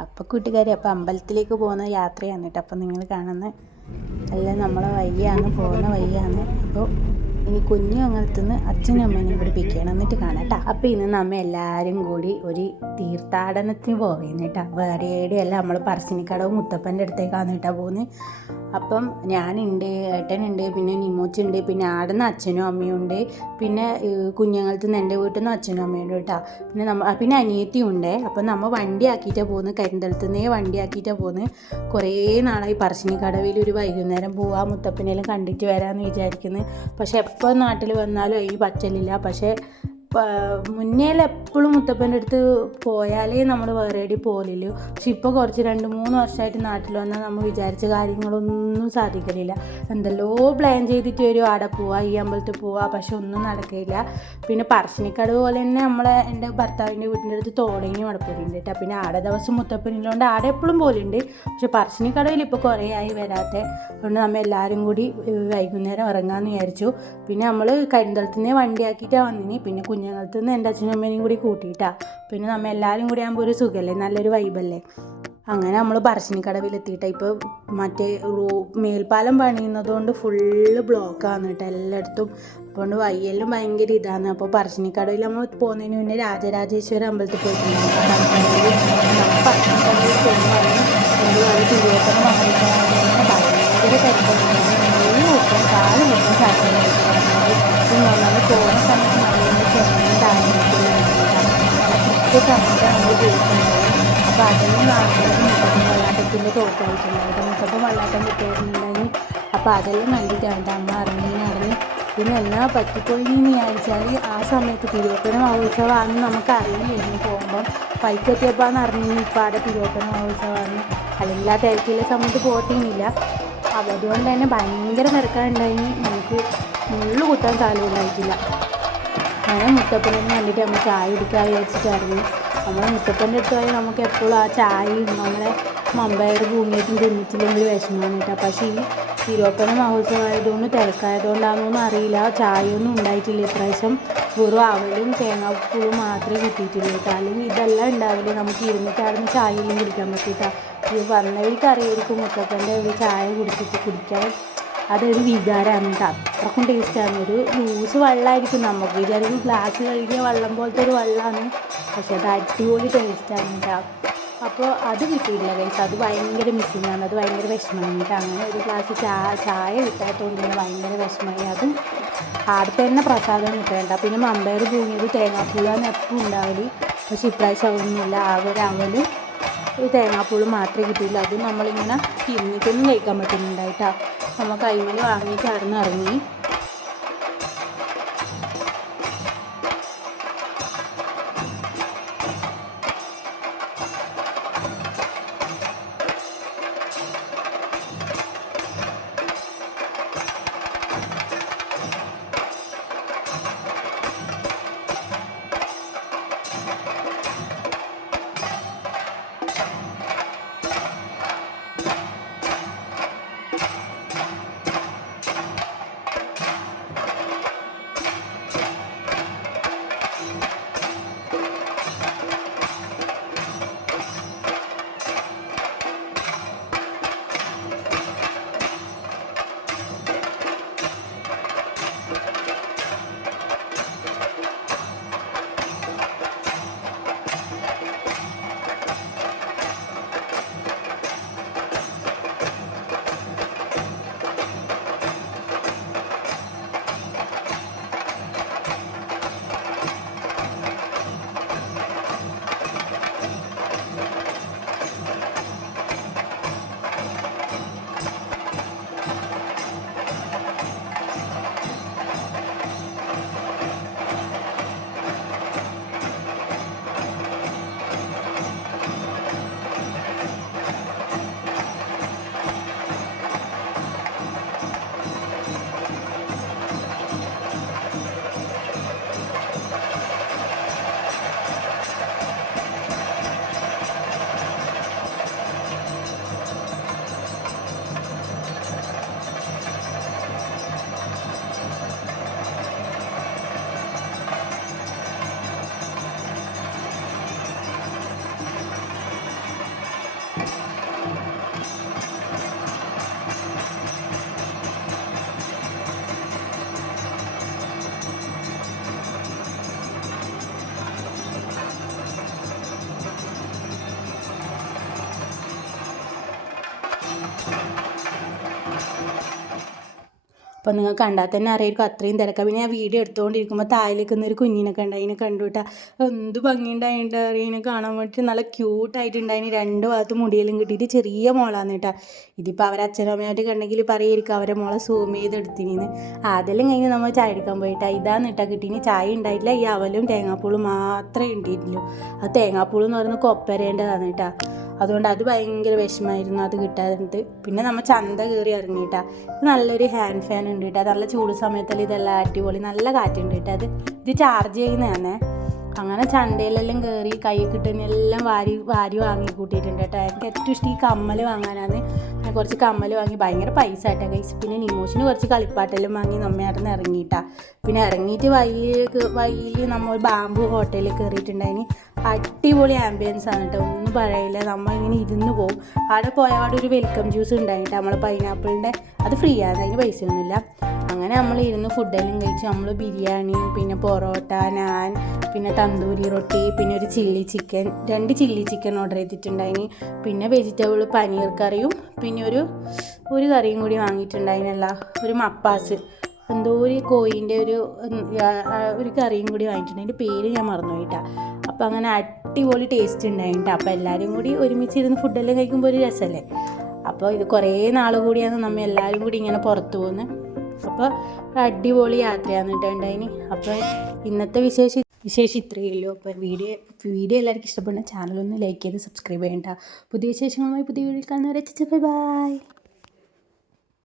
അപ്പോൾ കൂട്ടുകാരി, അപ്പോൾ അമ്പലത്തിലേക്ക് പോകുന്ന യാത്രയാണ് കേട്ടോ. അപ്പോൾ നിങ്ങൾ കാണുന്ന എല്ലാം നമ്മളെ വഴിയാണ്, പോകുന്ന വഴിയാണ്. അപ്പോൾ ഇനി കുഞ്ഞു അങ്ങനത്തുനിന്ന് അച്ഛനും അമ്മേനെയും കൂടി പിക്ക് ചെയ്യണം, എന്നിട്ട് കാണാം കേട്ടോ. അപ്പോൾ ഇന്ന് നമ്മ എല്ലാവരും കൂടി ഒരു തീർത്ഥാടനത്തിന് പോകുന്നു കേട്ടോ. വേറെ എവിടെയല്ല, നമ്മൾ പറശ്ശിനിക്കടവ് മുത്തപ്പൻ്റെ അടുത്തേക്കാണ് കേട്ടോ പോകുന്നത്. അപ്പം ഞാനുണ്ട്, ഏട്ടനുണ്ട്, പിന്നെ നിമോച്ചുണ്ട്, പിന്നെ ആടുന്ന അച്ഛനും അമ്മയും ഉണ്ട്, പിന്നെ കുഞ്ഞുങ്ങൾക്ക് നിന്ന് എൻ്റെ വീട്ടിൽ നിന്ന് അച്ഛനും അമ്മയുണ്ട് കേട്ടോ. പിന്നെ അനിയത്തിയും ഉണ്ട്. അപ്പം നമ്മൾ വണ്ടി ആക്കിയിട്ടാണ് പോകുന്നത്, കരിന്തളത്തു നിന്നേ വണ്ടി ആക്കിയിട്ടാണ് പോകുന്നത്. കുറേ നാളായി പറശ്ശിനിക്കടവിൽ ഒരു വൈകുന്നേരം പോവാം, മുത്തപ്പനെല്ലാം കണ്ടിട്ട് വരാമെന്ന് വിചാരിക്കുന്നത്. പക്ഷെ എപ്പോൾ നാട്ടിൽ വന്നാലും അതിന് പറ്റലില്ല. പക്ഷേ മുന്നേലെപ്പോഴും മുത്തപ്പൻ്റെ അടുത്ത് പോയാലേ നമ്മൾ വേറെ എവിടെ പോലില്ല. പക്ഷെ ഇപ്പോൾ കുറച്ച് 2-3 വർഷമായിട്ട് നാട്ടിൽ വന്നാൽ നമ്മൾ വിചാരിച്ച കാര്യങ്ങളൊന്നും സാധിക്കലില്ല. എന്തെല്ലോ പ്ലാൻ ചെയ്തിട്ട് വരും, ആടെ പോവുക, ഈ അമ്പലത്തിൽ പോവുക, പക്ഷെ ഒന്നും നടക്കില്ല. പിന്നെ പറശ്ശിനിക്കടവ് പോലെ തന്നെ എൻ്റെ ഭർത്താവിൻ്റെ വീട്ടിൻ്റെ അടുത്ത് തോടേനും മടപ്പൂരിണ്ട് കേട്ടോ. പിന്നെ ആടെ ദിവസം മുത്തപ്പനില്ലോണ്ട് ആടെ എപ്പോഴും പോലുണ്ട്. പക്ഷെ പറശ്ശിനിക്കടവിൽ ഇപ്പോൾ കുറേ ആയി വരാത്ത, അതുകൊണ്ട് നമ്മൾ എല്ലാവരും കൂടി വൈകുന്നേരം ഇറങ്ങാമെന്ന് വിചാരിച്ചു. പിന്നെ നമ്മൾ കരിന്തളത്തു നിന്ന് വണ്ടിയാക്കിയിട്ടാണ് വന്നിന്. പിന്നെ കുഞ്ഞുങ്ങൾക്ക് നിന്ന് എൻ്റെ അച്ഛനും അമ്മേനെയും കൂടി കൂട്ടിയിട്ടാണ്. പിന്നെ നമ്മൾ എല്ലാവരും കൂടി ആകുമ്പോൾ ഒരു സുഖമല്ലേ, നല്ലൊരു വൈബല്ലേ. അങ്ങനെ നമ്മൾ പറശ്ശിനിക്കടവിലെത്തിയിട്ടാണ്. ഇപ്പോൾ മറ്റേ മേൽപ്പാലം പണിയുന്നതുകൊണ്ട് ഫുള്ള് ബ്ലോക്കാണ് കേട്ടോ എല്ലായിടത്തും. അതുകൊണ്ട് വയ്യെല്ലാം ഭയങ്കര ഇതാണ്. അപ്പോൾ പറശ്ശിനിക്കടവിൽ നമ്മൾ പോകുന്നതിന് മുന്നേ രാജരാജേശ്വരി അമ്പലത്തിൽ പോയിട്ടുണ്ടായിരുന്നു. പറശ്ശിനിക്കടവിൽ പോകുന്നതാണ് എന്തുകൊണ്ട് തിരുവോത്തര മഹോത്സവം ഭയങ്കര തിരക്കുണ്ടായിരുന്നു. മുട്ടും കാല് മുട്ടും സാധിക്കുന്നത് നമ്മൾ പോകുന്ന സമയത്ത് സമയത്ത് നമ്മൾ ജയിക്കുന്നുണ്ടാവും. അപ്പോൾ അതെല്ലാം ആൾക്കാർക്ക് മുത്തപ്പൻ വെള്ളാട്ടത്തിൻ്റെ തോട്ടായിട്ടുണ്ടായിരുന്നു. മുത്തപ്പൻ വെള്ളാട്ടം കിട്ടിയിട്ടുണ്ടായി. അപ്പോൾ അതെല്ലാം കണ്ടിട്ടാണ് അമ്മ നടന്ന്. പിന്നെ എന്നാ പറ്റിപ്പോയിന്ന് വിചാരിച്ചാൽ ആ സമയത്ത് തിരുവോത്തര മഹോത്സവമാണെന്ന് നമുക്ക് അറിയില്ലായിരുന്നു. പോകുമ്പം പൈക്കെത്തിയപ്പോഴാണ് അറിഞ്ഞു ഇപ്പോൾ അവിടെ തിരുവോത്തര മഹോത്സവമാണ്. അല്ലെങ്കിൽ ആ തിരക്കിലെ സമയത്ത് പോട്ടില്ല. അപ്പോൾ അതുകൊണ്ട് തന്നെ ഭയങ്കര തിരക്കാനുണ്ടായി. നമുക്ക് മുള്ളു കുത്താൻ സ്ഥലമുണ്ടായിട്ടില്ല. അങ്ങനെ മുത്തപ്പനെന്ന് കണ്ടിട്ട് നമ്മൾ ചായ കുടിക്കാൻ വിചാരിച്ചിട്ടായിരുന്നു. നമ്മൾ മുത്തപ്പൻ്റെ അടുത്ത് പോയാൽ നമുക്ക് എപ്പോഴും ആ ചായയും നമ്മളെ മമ്പയർ ഭൂമിയായിട്ടും തിന്നിട്ടില്ലെങ്കിൽ വിഷമമാണ് കേട്ടോ. പക്ഷേ ഈ തിരുവോത്തര മഹോത്സവമായതുകൊണ്ട് തിരക്കായതുകൊണ്ടാണെന്നൊന്നും അറിയില്ല, ചായയൊന്നും ഉണ്ടായിട്ടില്ല ഇപ്രാവശ്യം. വെറും അവലും തേങ്ങാപ്പൂളും മാത്രമേ കിട്ടിയിട്ടുള്ളൂ കേട്ടോ. അല്ലെങ്കിൽ ഇതെല്ലാം ഉണ്ടാവില്ല, നമുക്ക് ഇരുന്നിട്ടായിരുന്നു ചായയെല്ലാം കുടിക്കാൻ പറ്റിയിട്ടാ. ഇത് വന്നവർക്ക് അറിയായിരിക്കും മുത്തപ്പൻ്റെ ഒരു ചായ കുടിക്കാൻ അതൊരു വികാരമാണ് കേട്ടോ. അത്രക്കും ടേസ്റ്റാണ്. ഒരു ലൂസ് വെള്ളമായിരിക്കും, നമുക്ക് വിചാരിക്കും ഗ്ലാസ് കഴുകിയ വെള്ളം പോലത്തെ ഒരു വെള്ളമാണ്. പക്ഷെ അത് അടിപൊളി ടേസ്റ്റാണ് കേട്ടോ. അപ്പോൾ അത് കിട്ടിയില്ല ഗൈസ്, അത് ഭയങ്കര മിസ്സിങ്ങാണ്, അത് ഭയങ്കര വിഷമമാണ് കേട്ടോ. അങ്ങനെ ഒരു ഗ്ലാസ് ചായ കിട്ടാത്തതുകൊണ്ട് ഭയങ്കര വിഷമമായി. അതും ആടത്തെ തന്നെ പ്രസാദം കിട്ടേണ്ട. പിന്നെ മമ്പയർ പൂങ്ങിയത് തേങ്ങാപ്പൂളാണ് എപ്പോഴും ഉണ്ടാവല്. പക്ഷെ ഇപ്രാവശ്യം അതൊന്നുമില്ല, ആകെ ഒരു അവലും ഒരു തേങ്ങാപ്പൂളും മാത്രമേ കിട്ടിയില്ല. അതും നമ്മളിങ്ങനെ തിന്നിട്ടൊന്നും കഴിക്കാൻ പറ്റുന്നുണ്ടായിട്ടാ. നമ്മൾ കൈമേൽ വാങ്ങിയിട്ട് അവിടെ ഇറങ്ങി. അപ്പോൾ നിങ്ങൾ കണ്ടാൽ തന്നെ അറിയായിരിക്കും അത്രയും തിരക്കാണ്. പിന്നെ ഞാൻ വീഡിയോ എടുത്തുകൊണ്ടിരിക്കുമ്പോൾ താഴെ നിൽക്കുന്ന ഒരു കുഞ്ഞിനൊക്കെ ഉണ്ട്, അതിനെ കണ്ടുവിട്ടാൽ എന്ത് ഭംഗിയുണ്ടായിട്ട് അതിനെ കാണാൻ വേണ്ടിയിട്ട് നല്ല ക്യൂട്ടായിട്ടുണ്ടായിന്. രണ്ട് ഭാഗത്ത് മുടിയെല്ലാം കിട്ടിയിട്ട് ചെറിയ മോളാന്ന് കേട്ടോ. ഇതിപ്പോൾ അവരെ അച്ഛനും അമ്മയായിട്ട് കണ്ടെങ്കിൽ പറയായിരിക്കും അവരെ മോളെ സൂം ചെയ്തെടുത്തിനിന്ന്. അതെല്ലാം കഴിഞ്ഞ് നമ്മൾ ചായ എടുക്കാൻ പോയിട്ടാ ഇതാന്ന് ഇട്ടാ കിട്ടീന്. ചായ ഉണ്ടായിട്ടില്ല, ഈ അവലും തേങ്ങാപ്പൂളും മാത്രമേ ഉണ്ടായിട്ടുള്ളൂ. അത് തേങ്ങാപ്പൂൾ എന്ന് പറയുന്നത് കൊപ്പരേണ്ടതാണ് കേട്ടോ. അതുകൊണ്ട് അത് ഭയങ്കര വിഷമമായിരുന്നു അത് കിട്ടാറുണ്ട്. പിന്നെ നമ്മൾ ചന്ത കയറി ഇറങ്ങിയിട്ടാ. ഇത് നല്ലൊരു ഹാൻഡ് ഫാൻ ഉണ്ട് കേട്ടോ. നല്ല ചൂട് സമയത്തെല്ലാം ഇതെല്ലാം അടിപൊളി നല്ല കാറ്റുണ്ട് കേട്ടോ. ഇത് ചാർജ് ചെയ്യുന്നതാണേ. അങ്ങനെ ചന്തയിലെല്ലാം കയറി കൈ കിട്ടുന്നതെല്ലാം വാരി വാരി വാങ്ങി കൂട്ടിയിട്ടുണ്ട് കേട്ടോ. എനിക്ക് ഏറ്റവും ഇഷ്ടം ഈ കമ്മൽ വാങ്ങാനാണ്. ഞാൻ കുറച്ച് കമ്മൽ വാങ്ങി, ഭയങ്കര പൈസ ആയിട്ടാ കൈസ്. പിന്നെ നിമോഷിന് കുറച്ച് കളിപ്പാട്ടെല്ലാം വാങ്ങി നമ്മയായിരുന്നു ഇറങ്ങിയിട്ടാ. പിന്നെ ഇറങ്ങിയിട്ട് വഴിയിൽ നമ്മൾ ബാംബു ഹോട്ടലിൽ കയറിയിട്ടുണ്ടായിന്. അടിപൊളി ആംബിയൻസ് ആണ് കേട്ടോ, ഒന്നും പറയില്ല. നമ്മളിങ്ങനെ ഇരുന്ന് പോകും. അവിടെ പോയപാട് ഒരു വെൽക്കം ജ്യൂസ് ഉണ്ടായിട്ട് നമ്മളെ പൈനാപ്പിളിൻ്റെ, അത് ഫ്രീ ആണ്, അതിന് പൈസയൊന്നുമില്ല. അങ്ങനെ നമ്മൾ ഇരുന്ന് ഫുഡെല്ലാം കഴിച്ച് നമ്മൾ ബിരിയാണി, പിന്നെ പൊറോട്ട, നാൻ, പിന്നെ തന്തൂരി റൊട്ടി, പിന്നെ ഒരു chilli chicken, 2 chilli chicken order ചെയ്തിട്ടുണ്ടായിന്. പിന്നെ വെജിറ്റബിൾ പനീർ കറിയും പിന്നെ ഒരു കറിയും കൂടി വാങ്ങിയിട്ടുണ്ടായിനല്ല, ഒരു മപ്പാസ്, എന്തോ ഒരു കോയിൻ്റെ ഒരു കറിയും കൂടി വാങ്ങിയിട്ടുണ്ട്. അതിൻ്റെ പേര് ഞാൻ മറന്നുപോയിട്ടാണ്. അപ്പോൾ അങ്ങനെ അടിപൊളി ടേസ്റ്റ് ഉണ്ടായിട്ടാ. അപ്പോൾ എല്ലാവരും കൂടി ഒരുമിച്ചിരുന്ന് ഫുഡെല്ലാം കഴിക്കുമ്പോൾ ഒരു രസമല്ലേ. അപ്പോൾ ഇത് കുറേ നാൾ കൂടിയാണ് നമ്മൾ എല്ലാവരും കൂടി ഇങ്ങനെ പുറത്തു പോകുന്നത്. അപ്പോൾ അടിപൊളി യാത്രയാണ് കേട്ടോ. അപ്പോൾ ഇന്നത്തെ വിശേഷം ഇത്രയേ ഉള്ളൂ. അപ്പോൾ വീഡിയോ എല്ലാവർക്കും ഇഷ്ടപ്പെടുന്ന ചാനലൊന്ന് ലൈക്ക് ചെയ്ത് സബ്സ്ക്രൈബ് ചെയ്യണ്ട. പുതിയ വിശേഷങ്ങളുമായി പുതിയ വീഡിയോയിൽ കാണുന്നവരെ ബൈ.